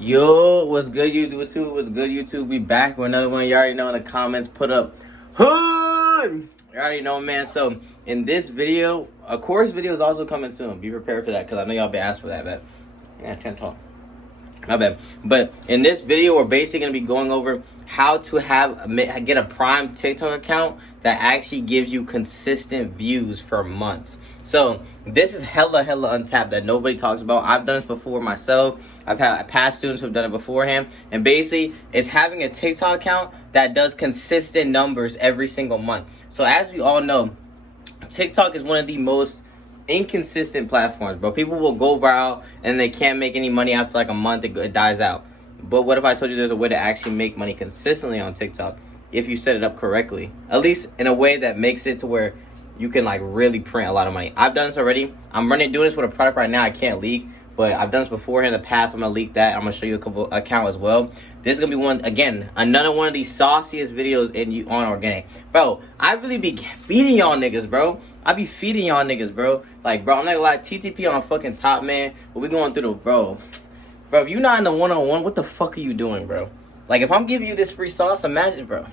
Yo, what's good YouTube? What's good YouTube? We back with another one. You already know in the comments, put up hood. You already know, man. So in this video, a course video is also coming soon. Be prepared for that because I know y'all been asked for that, but yeah, 10 talk. My bad. But in this video, we're basically going to be going over how to get a prime TikTok account that actually gives you consistent views for months. So this is hella untapped that nobody talks about. I've done this before myself. I've had past students who've done it beforehand. And basically, it's having a TikTok account that does consistent numbers every single month. So as we all know, TikTok is one of the most inconsistent platforms, bro. People will go viral and they can't make any money after like a month. It dies out. But what if I told you there's a way to actually make money consistently on TikTok if you set it up correctly? At least in a way that makes it to where you can like really print a lot of money. I've done this already. I'm doing this with a product right now I can't leak, but I've done this before in the past. I'm gonna leak that. I'm gonna show you a couple account as well. This is gonna be another one of these sauciest videos on organic. Bro, I really be feeding y'all niggas, bro. I be feeding y'all niggas, bro. Like, bro, I'm not gonna lie, TTP on fucking top, man. But we going through the, bro, if you're not in the one-on-one, what the fuck are you doing, bro? Like, if I'm giving you this free sauce, imagine, bro.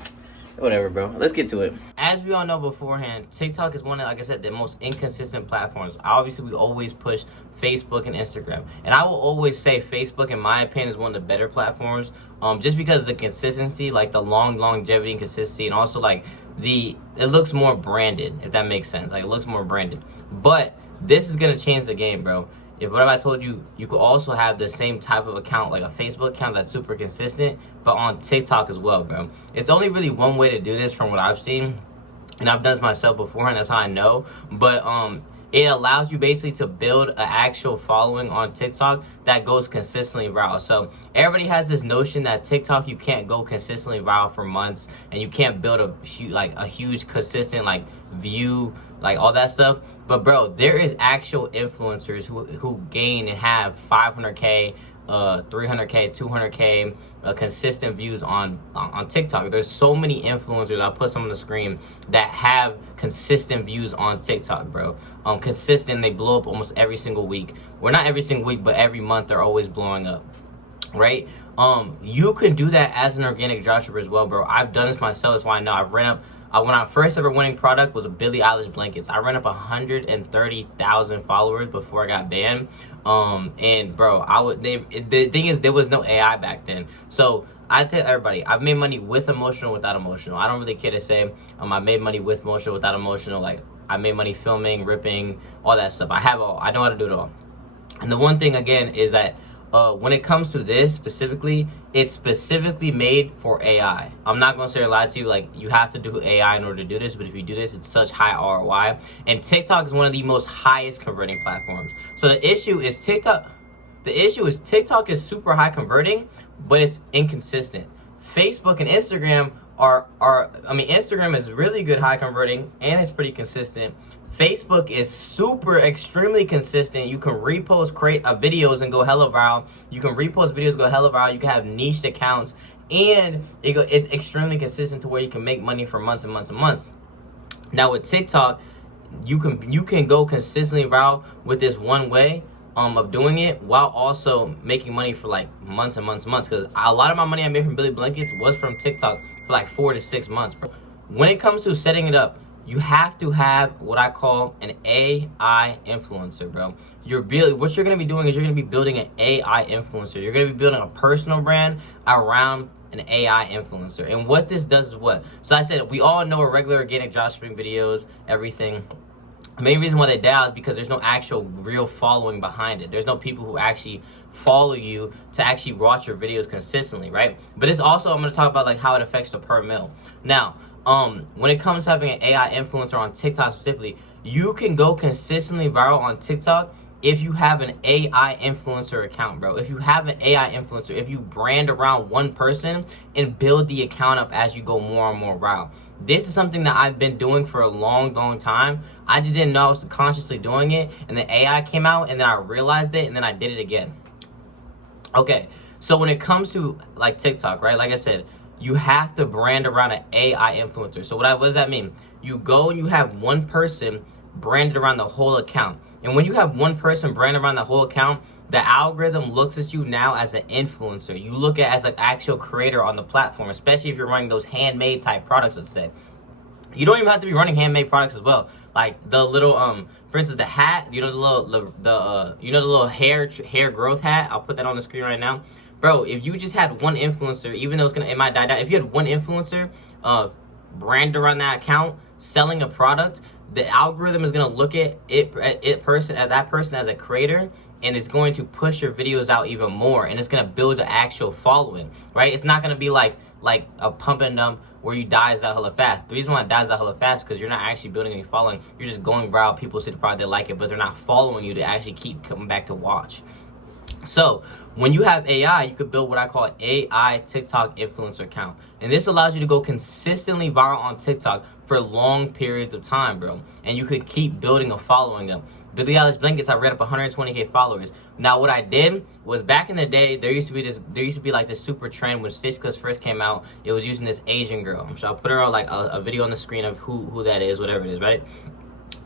Whatever, bro. Let's get to it. As we all know beforehand, TikTok is one of, like I said, the most inconsistent platforms. Obviously, we always push Facebook and Instagram. And I will always say Facebook, in my opinion, is one of the better platforms. Just because of the consistency, like the longevity and consistency, and also like it looks more branded, if that makes sense. Like, it looks more branded. But this is gonna change the game, bro. What if I told you you could also have the same type of account, like a Facebook account that's super consistent, but on TikTok as well, bro? It's only really one way to do this from what I've seen, and I've done this myself before, and that's how I know. But it allows you basically to build an actual following on TikTok that goes consistently viral. So everybody has this notion that TikTok, you can't go consistently viral for months, and you can't build a huge consistent like view, like all that stuff. But bro, there is actual influencers who gain and have 500K, 300K, 200K consistent views on TikTok. There's so many influencers, I'll put some on the screen, that have consistent views on TikTok, bro. Consistent, they blow up almost every single week. Well, not every single week, but every month they're always blowing up, right? You can do that as an organic dropshipper as well, bro. I've done this myself. That's why I know. I've ran up, when I first ever winning product was a Billie Eilish blankets. I ran up 130,000 followers before I got banned. And bro, the thing is, there was no AI back then. So I tell everybody, I've made money with emotional, without emotional. I don't really care to say I made money with emotional, without emotional. Like, I made money filming, ripping, all that stuff. I know how to do it all. And the one thing again is that when it comes to this specifically, it's specifically made for AI. I'm not going to say or lie to you, like, you have to do AI in order to do this, but if you do this, it's such high ROI. And TikTok is one of the most highest converting platforms. So the issue is TikTok is super high converting, but it's inconsistent. Facebook and Instagram Instagram is really good high converting, and it's pretty consistent. Facebook is extremely consistent. You can repost, create videos and go hella viral. You can repost videos, go hella viral. You can have niched accounts, and it's extremely consistent to where you can make money for months and months and months. Now with TikTok, you can go consistently viral with this one way of doing it, while also making money for like months and months and months. Because a lot of my money I made from Billy Blankets was from TikTok for like 4 to 6 months, bro. When it comes to setting it up, you have to have what I call an AI influencer, bro. What you're going to be doing is you're going to be building an AI influencer. You're going to be building a personal brand around an AI influencer. And what this does is what? So I said, we all know regular organic dropshipping videos, everything. The main reason why they die is because there's no actual real following behind it. There's no people who actually follow you to actually watch your videos consistently, right? But it's also, I'm going to talk about like how it affects the per mil. Now, when it comes to having an AI influencer on TikTok specifically, you can go consistently viral on TikTok if you have an AI influencer account, bro. If you have an AI influencer, if you brand around one person and build the account up as you go more and more viral. This is something that I've been doing for a long time. I just didn't know I was consciously doing it, and then AI came out, and then I realized it, and then I did it again. Okay, so when it comes to like TikTok, right, like I said, you have to brand around an AI influencer. So what does that mean? You go and you have one person branded around the whole account. And when you have one person branded around the whole account, the algorithm looks at you now as an influencer. You look at as an actual creator on the platform, especially if you're running those handmade type products, let's say. You don't even have to be running handmade products as well. Like the little for instance, the hat, you know, the little hair growth hat. I'll put that on the screen right now. Bro, if you just had one influencer, even though it might die down, if you had one influencer brand around that account selling a product, the algorithm is gonna look at that person as a creator, and it's going to push your videos out even more, and it's gonna build the actual following, right? It's not gonna be like a pump and dump where you dies out hella fast. The reason why it dies out hella fast is because you're not actually building any following. You're just going viral. People see the product, they like it, but they're not following you to actually keep coming back to watch. So when you have AI, you could build what I call AI TikTok influencer account. And this allows you to go consistently viral on TikTok for long periods of time, bro. And you could keep building a following up. Billie Eilish Blankets, I read up 120K followers. Now what I did was, back in the day, there used to be like this super trend when Stitch Clips first came out. It was using this Asian girl. So I'll put her on like a video on the screen of who that is, whatever it is, right?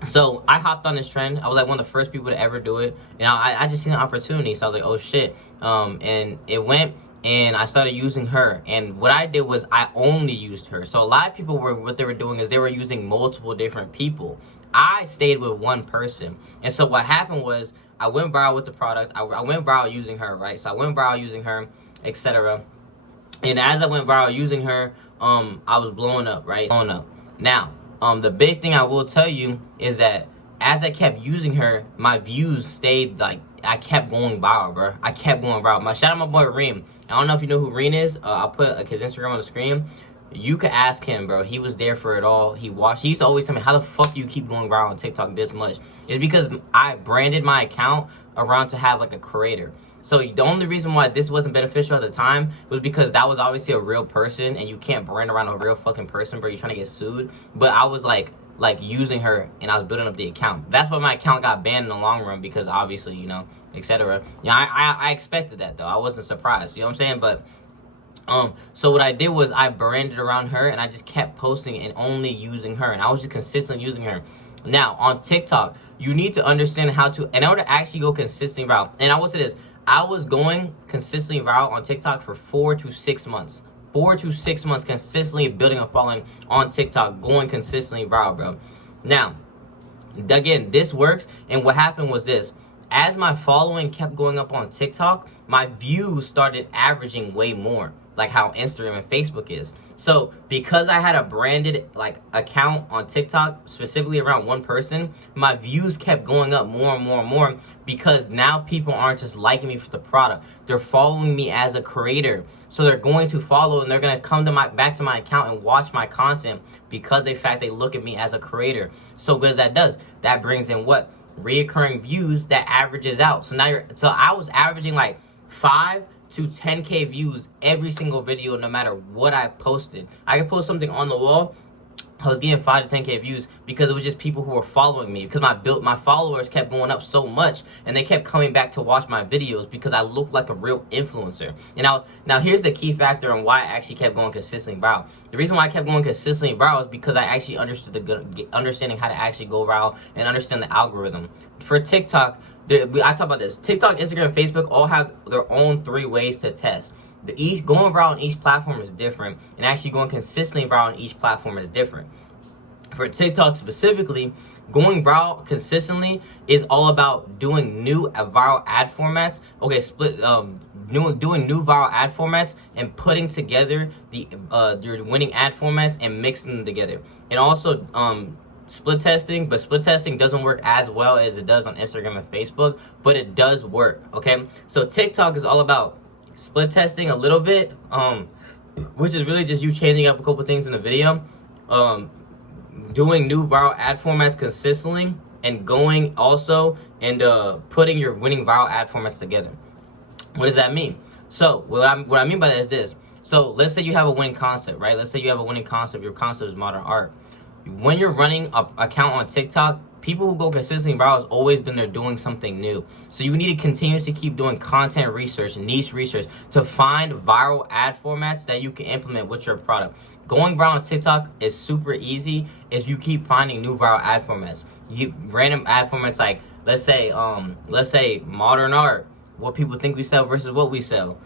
So I hopped on this trend. I was like one of the first people to ever do it. And I just seen an opportunity. So I was like, oh shit. And it went, and I started using her. And what I did was I only used her. So a lot of people what they were doing is they were using multiple different people. I stayed with one person. And so what happened was I went viral with the product. I went viral using her, right? So I went viral using her, etc. And as I went viral using her, I was blowing up, right? Blowing up. Now, the big thing I will tell you is that as I kept using her, my views stayed, like, I kept going viral, bro. I kept going viral. Shout out my boy Reem. I don't know if you know who Reem is. I'll put his Instagram on the screen. You could ask him, bro. He was there for it all. He watched. He used to always tell me, how the fuck do you keep going viral on TikTok this much? It's because I branded my account around to have like a creator. So the only reason why this wasn't beneficial at the time was because that was obviously a real person, and you can't brand around a real fucking person, bro. You're trying to get sued. But I was like using her, and I was building up the account. That's why my account got banned in the long run, because obviously, you know, etc. Yeah, I expected that though. I wasn't surprised. You know what I'm saying? But so what I did was I branded around her, and I just kept posting and only using her, and I was just consistently using her. Now on TikTok, you need to understand how to, in order to actually go consistently viral. And I will say this, I was going consistently viral on TikTok for 4 to 6 months. 4 to 6 months consistently building a following on TikTok, going consistently viral, bro. Now, again, this works, and what happened was this. As my following kept going up on TikTok, my views started averaging way more, like how Instagram and Facebook is. So because I had a branded like account on TikTok specifically around one person, my views kept going up more and more and more, because now people aren't just liking me for the product. They're following me as a creator. So they're going to follow, and they're going to come to back to my account and watch my content, because in fact they look at me as a creator. So what that does, that brings in what? Reoccurring views that averages out. So now so I was averaging like 5 to 10K views every single video, no matter what I posted. I could post something on the wall, I was getting 5 to 10K views, because it was just people who were following me, because my followers kept going up so much, and they kept coming back to watch my videos because I looked like a real influencer. And now here's the key factor on why I actually kept going consistently viral. The reason why I kept going consistently viral is because I actually understood understanding how to actually go viral and understand the algorithm. For TikTok, I talk about this. TikTok, Instagram, Facebook all have their own 3 ways to test. Going viral on each platform is different, and actually going consistently viral on each platform is different. For TikTok specifically, going viral consistently is all about doing new viral ad formats. Okay, doing new viral ad formats and putting together your winning ad formats and mixing them together. And also split testing, but split testing doesn't work as well as it does on Instagram and Facebook, but it does work. Okay, so TikTok is all about split testing a little bit, which is really just you changing up a couple things in the video, doing new viral ad formats consistently, and going also and putting your winning viral ad formats together. What does that mean? So what I mean by that is this. So let's say you have a winning concept, right? Let's say you have a winning concept. Your concept is modern art. When you're running an account on TikTok, people who go consistently viral has always been there doing something new. So you need to continuously keep doing content research, niche research, to find viral ad formats that you can implement with your product. Going viral on TikTok is super easy if you keep finding new viral ad formats. Random ad formats like let's say modern art, what people think we sell versus what we sell.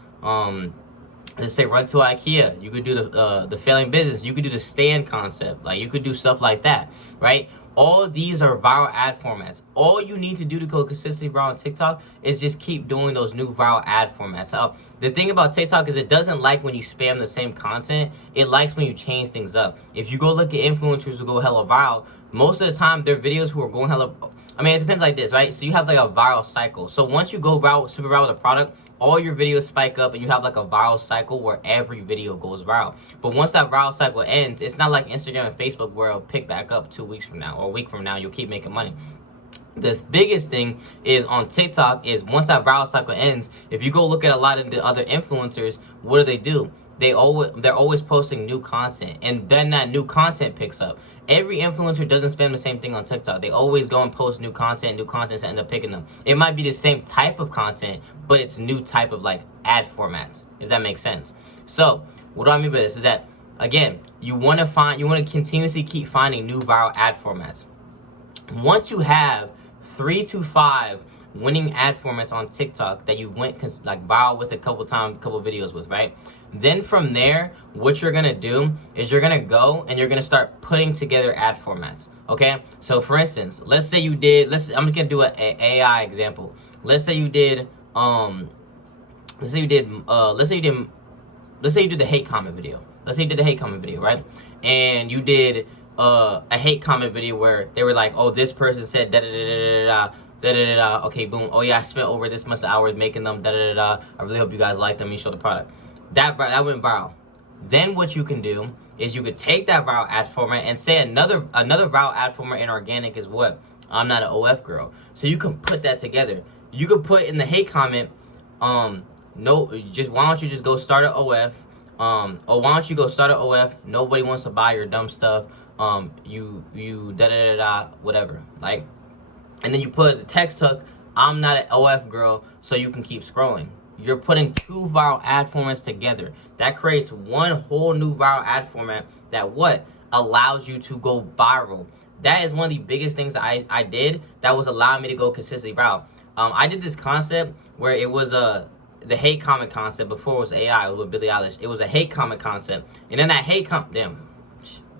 Let's say run to IKEA. You could do the failing business. You could do the stand concept. Like, you could do stuff like that, right? All of these are viral ad formats. All you need to do to go consistently viral on TikTok is just keep doing those new viral ad formats. The thing about TikTok is it doesn't like when you spam the same content. It likes when you change things up. If you go look at influencers who go hella viral, most of the time their videos who are going hella, I mean, it depends like this, right? So you have like a viral cycle. So once you go viral, super viral with a product, all your videos spike up and you have like a viral cycle where every video goes viral. But once that viral cycle ends, it's not like Instagram and Facebook where it'll pick back up 2 weeks from now or a week from now. You'll keep making money. The biggest thing is on TikTok is once that viral cycle ends, if you go look at a lot of the other influencers, what do? They're always posting new content, and then that new content picks up. Every influencer doesn't spam the same thing on TikTok. They always go and post new content that end up picking them. It might be the same type of content, but it's new type of like ad formats, if that makes sense. So what do I mean by this is that, again, you want to continuously keep finding new viral ad formats. Once you have 3 to 5 winning ad formats on TikTok that you went like viral with a couple videos with, right? Then from there, what you're gonna do is you're gonna go and you're gonna start putting together ad formats. Okay, so for instance, let's say you did. I'm just gonna do an AI example. Let's say you did the hate comment video. Let's say you did the hate comment video, right? And you did a hate comment video where they were like, oh, this person said da da da da da da da da. Okay, boom. Oh yeah, I spent over this much hours making them da da da da. I really hope you guys like them. You show the product. That went viral. Then what you can do is you could take that viral ad format and say another viral ad format in organic is what? I'm not an OF girl. So you can put that together. You could put in the hate comment, why don't you just go start an OF? Or why don't you go start an OF? Nobody wants to buy your dumb stuff. You da da da da whatever. Like, and then you put as a text hook, I'm not an OF girl, so you can keep scrolling. You're putting 2 viral ad formats together. That creates one whole new viral ad format that allows you to go viral. That is one of the biggest things that I did that was allowing me to go consistently viral. I did this concept where it was the hate comment concept. Before it was AI, it was with Billie Eilish. It was a hate comment concept. And then that hate comment,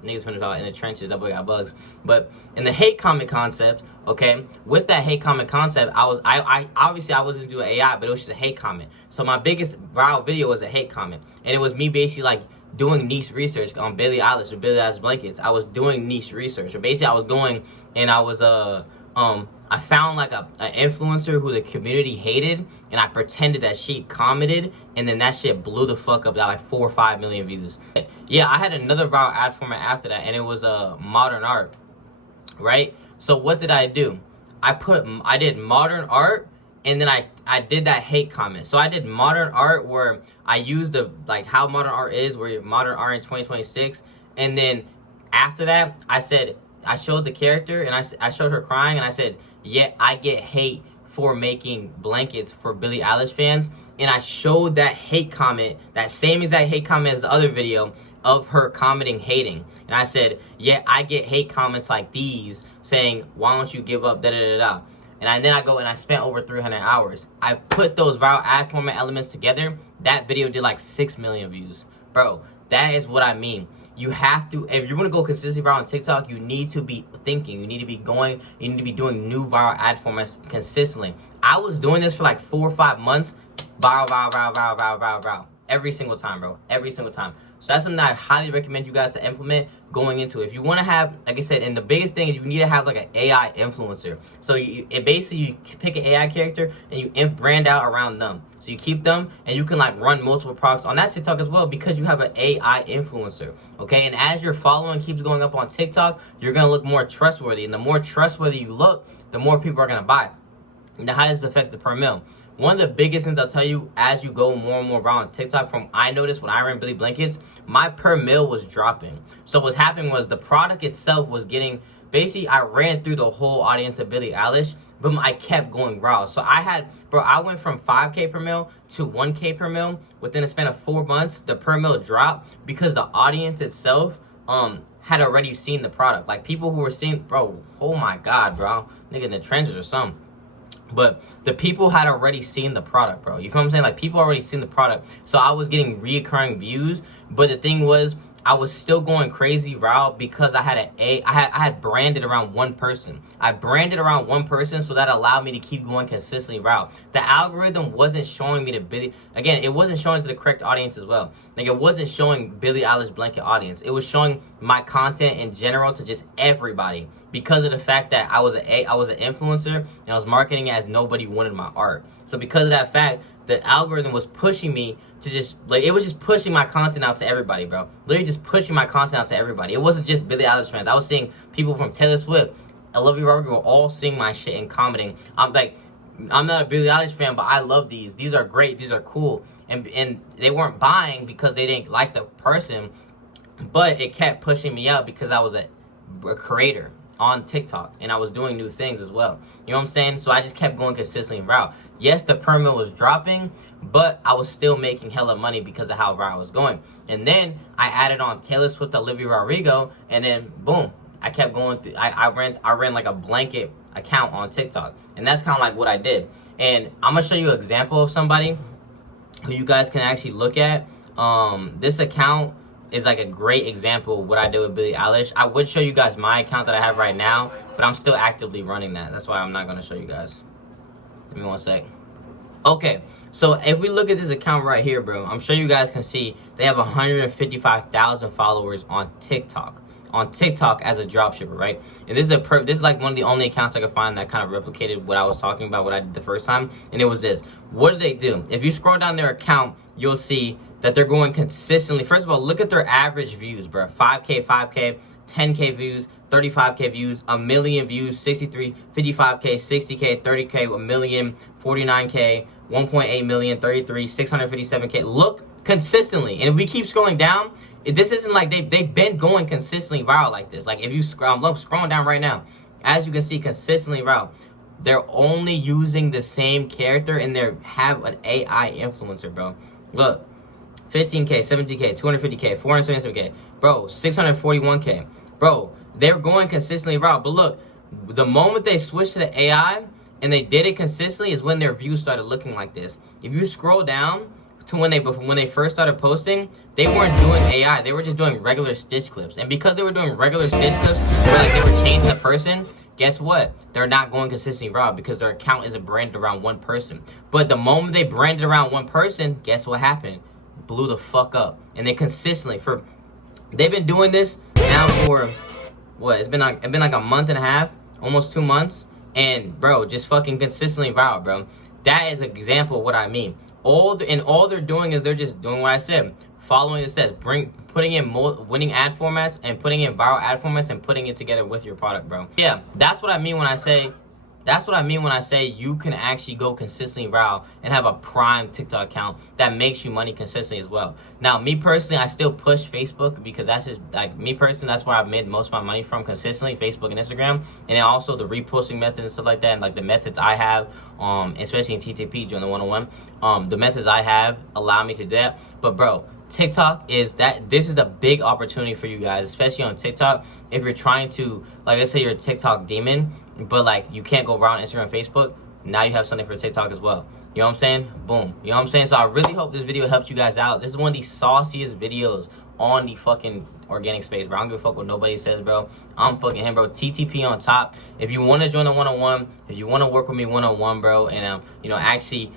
niggas finna talk in the trenches, that boy got bugs. But in the hate comment concept, okay, with that hate comment concept, I obviously I wasn't doing AI, but it was just a hate comment. So my biggest viral video was a hate comment, and it was me basically like doing niche research on Billie Eilish or Billie Eilish blankets. I was doing niche research, or basically I was going and I was I found like an influencer who the community hated, and I pretended that she commented, and then that shit blew the fuck up, got like 4 or 5 million views. Yeah, I had another viral ad format after that, and it was modern art, right? So what did I do? I did modern art, and then I did that hate comment. So I did modern art where I used how modern art is, where modern art in 2026, and then after that I showed the character, and I showed her crying, and I said, yeah, I get hate for making blankets for Billie Eilish fans. And I showed that hate comment, that same exact hate comment as the other video of her commenting hating. And I said, yeah, I get hate comments like these saying, why don't you give up, da da da da. And then I go and I spent over 300 hours. I put those viral ad format elements together. That video did like 6 million views. Bro, that is what I mean. You have to, if you want to go consistently viral on TikTok, you need to be thinking. You need to be doing new viral ad formats consistently. I was doing this for like 4 or 5 months. Viral. Every single time, bro. Every single time. So that's something that I highly recommend you guys to implement going into it. If you want to have, like I said, and the biggest thing is you need to have like an AI influencer. So you pick an AI character and you brand out around them. So you keep them and you can like run multiple products on that TikTok as well because you have an AI influencer. Okay, and as your following keeps going up on TikTok, you're gonna look more trustworthy. And the more trustworthy you look, the more people are gonna buy. Now, how does this affect the per mil? One of the biggest things I'll tell you as you go more and more viral on TikTok, from I noticed when I ran Billy Blankets, my per mil was dropping. So what's happening was the product itself was getting, basically I ran through the whole audience of Billie Eilish, but I kept going viral. So I went from 5K per mil to 1K per mil within a span of 4 months. The per mil dropped because the audience itself had already seen the product. Like people who were seeing, bro, oh my God, bro, nigga in the trenches or something. But the people had already seen the product, bro. You feel what I'm saying? Like, people already seen the product. So I was getting reoccurring views. But the thing was, I was still going crazy viral because I had branded around one person. I branded around one person, so that allowed me to keep going consistently viral. The algorithm wasn't showing me it wasn't showing to the correct audience as well. Like, it wasn't showing Billie Eilish blanket audience. It was showing my content in general to just everybody, because of the fact that I was an influencer and I was marketing as nobody wanted my art. So because of that fact, the algorithm was pushing me to just, like, it was just pushing my content out to everybody, bro. Literally just pushing my content out to everybody. It wasn't just Billie Eilish fans. I was seeing people from Taylor Swift, Olivia Rodrigo, were all seeing my shit and commenting. I'm like, I'm not a Billie Eilish fan, but I love these. These are great. These are cool. And they weren't buying because they didn't like the person, but it kept pushing me out because I was a creator on TikTok and I was doing new things as well. You know what I'm saying? So I just kept going consistently viral. Yes, the permit was dropping, but I was still making hella money because of how viral I was going. And then I added on Taylor Swift, Olivia Rodrigo, and then boom, I kept going through. I ran like a blanket account on TikTok, and that's kind of like what I did. And I'm gonna show you an example of somebody who you guys can actually look at. This account is like a great example of what I did with Billie Eilish. I would show you guys my account that I have right now, but I'm still actively running that. That's why I'm not going to show you guys. Give me one sec. Okay, so if we look at this account right here, bro, I'm sure you guys can see they have 155,000 followers on TikTok. On TikTok as a dropshipper, right? And this is like one of the only accounts I could find that kind of replicated what I was talking about, what I did the first time. And it was this. What do they do? If you scroll down their account, you'll see that they're going consistently. First of all, look at their average views, bro. 5K, 10K views, 35K views, a million views, 63, 55K, 60K, 30K, a million, 49K, 1.8 million, 33, 657K. Look consistently. And if we keep scrolling down, this isn't like they've been going consistently viral like this. Like, if you I'm scrolling down right now, as you can see, consistently viral. They're only using the same character and they have an AI influencer, bro. Look. 15K, 17K, 250K, 477K, bro, 641K, bro. They're going consistently viral. But look, the moment they switched to the AI and they did it consistently is when their views started looking like this. If you scroll down to when they first started posting, they weren't doing AI. They were just doing regular stitch clips. And because they were doing regular stitch clips, where like they were changing the person, guess what? They're not going consistently viral because their account isn't branded around one person. But the moment they branded around one person, guess what happened? Blew the fuck up. And they consistently they've been doing this now for what? It's been like a month and a half, almost 2 months, and bro, just fucking consistently viral, bro. That is an example of what I mean. All they're doing is they're just doing what I said, following the steps, putting in winning ad formats and putting in viral ad formats and putting it together with your product, bro. Yeah, that's what I mean when I say you can actually go consistently viral and have a prime TikTok account that makes you money consistently as well. Now, me personally, I still push Facebook because that's just, like, me personally, that's where I've made most of my money from consistently, Facebook and Instagram. And then also the reposting methods and stuff like that, and like the methods I have, especially in TTP during the 101, the methods I have allow me to do that. But bro, TikTok this is a big opportunity for you guys, especially on TikTok. If you're trying to, like, let's say you're a TikTok demon, but like you can't go around Instagram, Facebook, now you have something for TikTok as well. You know what I'm saying? Boom. You know what I'm saying? So I really hope this video helps you guys out. This is one of the sauciest videos on the fucking organic space, bro. I don't give a fuck what nobody says, bro. I'm fucking him, bro. TTP on top. If you want to join the 101, if you want to work with me 101, bro, and actually,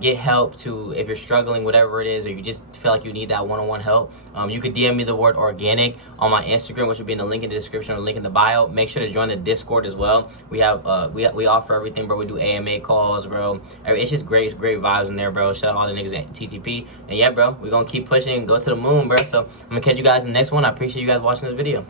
get help to, if you're struggling, whatever it is, or you just feel like you need that 101 help, you could DM me the word organic on my Instagram, which will be in the link in the description or link in the bio. Make sure to join the Discord as well. We have we offer everything, bro. We do AMA calls, bro. It's just great. It's great vibes in there, bro. Shout out all the niggas at TTP. And yeah, bro, we're gonna keep pushing and go to the moon, bro. So I'm gonna catch you guys in the next one. I appreciate you guys watching this video.